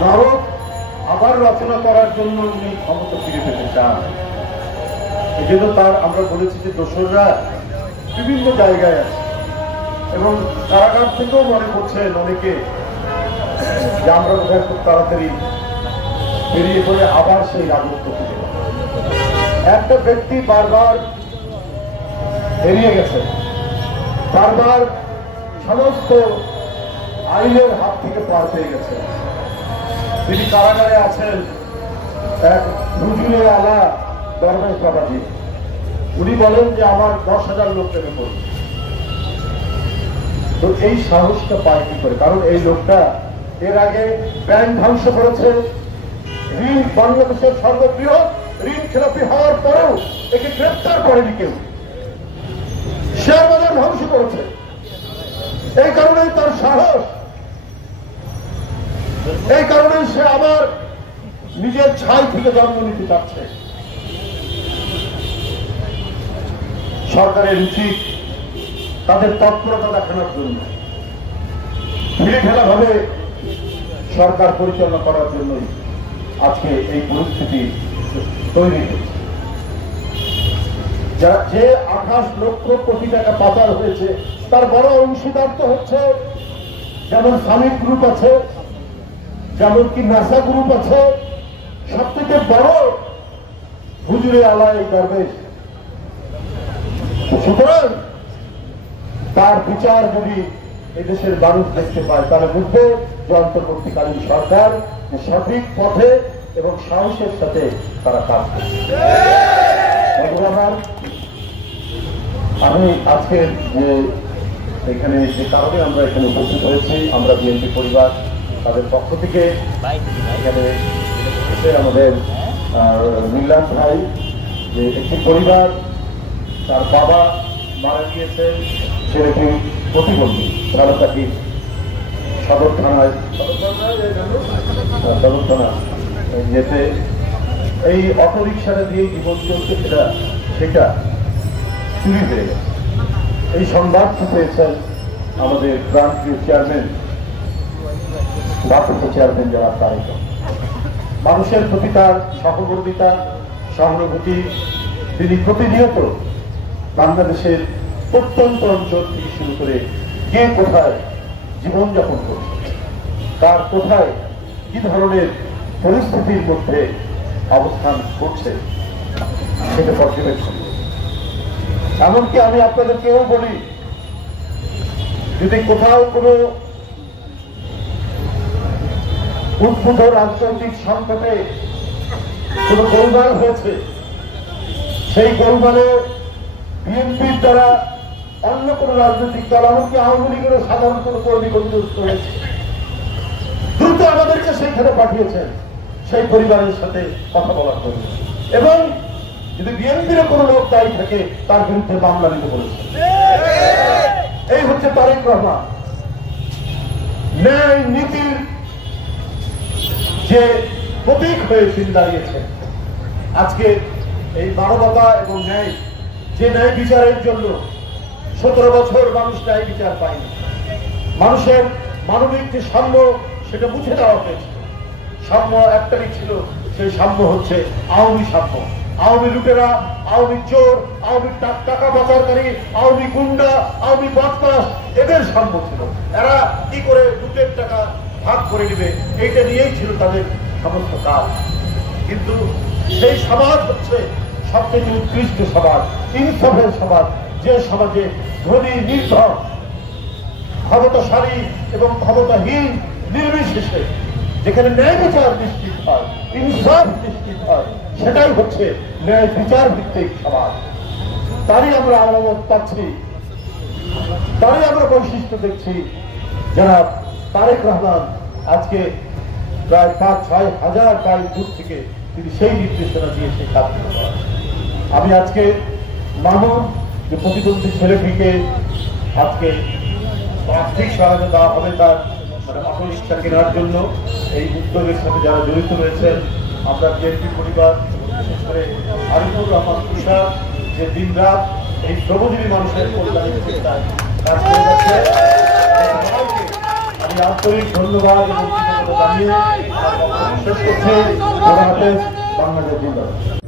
নরক আবার রচনা করার জন্য উনি ক্ষমতা ফিরে পেতে চান। এই জন্য তার আমরা বলেছি যে দোসররা বিভিন্ন জায়গায় আছে এবং কারাগার থেকেও মনে করছেন অনেকে যে আমরা বোধহয় খুব তাড়াতাড়ি বেরিয়ে পড়ে আবার সেই রাজত্ব ফিরে। একটা ব্যক্তি বারবার এড়িয়ে গেছে, বারবার সমস্ত আইনের হাত থেকে পার পেয়ে গেছে। তিনি কারাগারে আছেন এক হুজুরে আলা দরবেশ বাবাজি। উনি বলেন যে আমার 10,000 লোক নেমে পড়বে। তো এই সাহসটা পায় কি করে? কারণ এই লোকটা এর আগে ব্যাংক ধ্বংস করেছে, ঋণ বাংলাদেশের সর্ববৃহৎ ঋণ খেলাপি হওয়ার পরেও একে গ্রেফতার করেনি কেউ। শেয়ার বাজার ধ্বংস করেছে, এই কারণেই তার সাহস, এই কারণেই সে আবার নিজের ছাই থেকে জন্ম নিতে চাচ্ছে। সরকারের উচিত তাদের তৎপরতা দেখানোর জন্য ঢিলে ঢালা ভাবে সরকার পরিচালনা করার জন্যই আজকে এই পরিস্থিতি তৈরি হয়েছে। যে 28 লক্ষ কোটি টাকা পাচার হয়েছে তার বড় অংশীদার তো হচ্ছে যেমন সামিট গ্রুপ আছে, যেমন কি নাসা গ্রুপ আছে, সবথেকে বড় হুজুরে আলা এই দরবেশ। সুতরাং তার বিচার যদি এদেশের মানুষ দেখতে পায় তাহলে বুঝবে যে অন্তর্বর্তীকালীন সরকার সঠিক পথে এবং সাহসের সাথে তারা কাজ করছে। আমি আজকে যে এখানে যে কারণে আমরা এখানে উপস্থিত হয়েছি, আমরা বিএনপি পরিবার তাদের পক্ষ থেকে এখানে এসে আমাদের মিল্লাত ভাই যে একটি পরিবার তার বাবা মারা গিয়েছে, ছেলেটি প্রতিবন্ধী, ঝালকাঠি সদর থানায় যেতে এই অটো রিক্সাটা দিয়ে জীবন চলছে, সেটা চুরি হয়ে গেছে। এই সংবাদটি পেয়েছেন আমাদের প্রান্তীয় চেয়ারম্যান, ভারপ্রাপ্ত চেয়ারম্যান যারা তারেক। মানুষের প্রতি তার সহমর্মিতা, সহানুভূতি, তিনি প্রতিনিয়ত বাংলাদেশের প্রত্যন্ত অঞ্চল থেকে শুরু করে কে কোথায় জীবনযাপন করছে, তার কোথায় কি ধরনের পরিস্থিতির মধ্যে অবস্থান করছে সেটা পর্যবেক্ষণ। এমনকি আমি আপনাদেরকেও বলি, যদি কোথাও কোনো উদ্ভূত রাজনৈতিক সংকটে কোনো গোলমাল হয়েছে, সেই গোলমালে বিএনপির দ্বারা অন্য কোন রাজনৈতিক দল, এমনকি আওয়ামী লীগের সাধারণ কোন কর্মী ক্ষতিগ্রস্ত হয়েছে, দ্রুত আমাদেরকে সেইখানে পাঠিয়েছেন সেই পরিবারের সাথে কথা বলার জন্য। এবং যদি বিএনপির কোন লোক দায়ী থাকে তার বিরুদ্ধে মামলা নিতে বলেছে। এই হচ্ছে তারেক রহমান। ন্যায় নীতির যে প্রতীক হয়ে তিনি দাঁড়িয়েছেন। আজকে এই মানবতা এবং ন্যায়, যে ন্যায় বিচারের জন্য 17 বছর মানুষ ন্যায় বিচার পায়নি, মানুষের মানবিক যে সাম্য সেটা মুছে দেওয়া হয়েছে। সাম্য একটাই ছিল, সেই সাম্য হচ্ছে আওয়ামী সাম্য। আওয়ামী লুটেরা, আওয়ামী চোর, আওয়ামী টাকা পাচারকারী, আওয়ামী গুন্ডা, আওয়ামী বদমাশ, এদের সাম্য ছিল। এরা কি করে লুটের টাকা ভাগ করে নেবে, এইটা নিয়েই ছিল তাদের সমস্ত কাজ। কিন্তু সেই সমাজ হচ্ছে সবচেয়ে উৎকৃষ্ট সমাজ, ইনসাফের সমাজ, যে সমাজে ধনী নির্ধন, ক্ষমতাশালী এবং ক্ষমতাহীন নির্বিশেষে যেখানে ন্যায় বিচার নিশ্চিত হয়, ইনসাফ নিশ্চিত হয়, সেটাই হচ্ছে ন্যায় বিচার ভিত্তিক সমাজ। তারই আমরা আলামত পাচ্ছি, তারই আমরা বৈশিষ্ট্য দেখছি। যারা তারেক রহমান আজকে প্রায় 5-6 হাজার মাইল দূর থেকে তিনি সেই নির্দেশনা দিয়ে সেই কাজ করেন। আমি আজকে মামুন যে প্রতিবন্ধী ছেলেটিকে আজকে আর্থিক সহায়তা দেওয়া হবে তার অটো রিক্সা কেনার জন্য, এই উদ্যোগের সাথে যারা জড়িত রয়েছেন, আমরা বিএনপি পরিবার, বিশেষ করে আরিফুর রহমান তুষার, যে দিন রাত এই শ্রমজীবী মানুষের কল্যাণের চিন্তায় কাজ করে যাচ্ছে, আমি আন্তরিক ধন্যবাদ এবং জানিয়ে শেষ করছি। খোদা হাফেজ। বাংলাদেশ জিন্দাবাদ।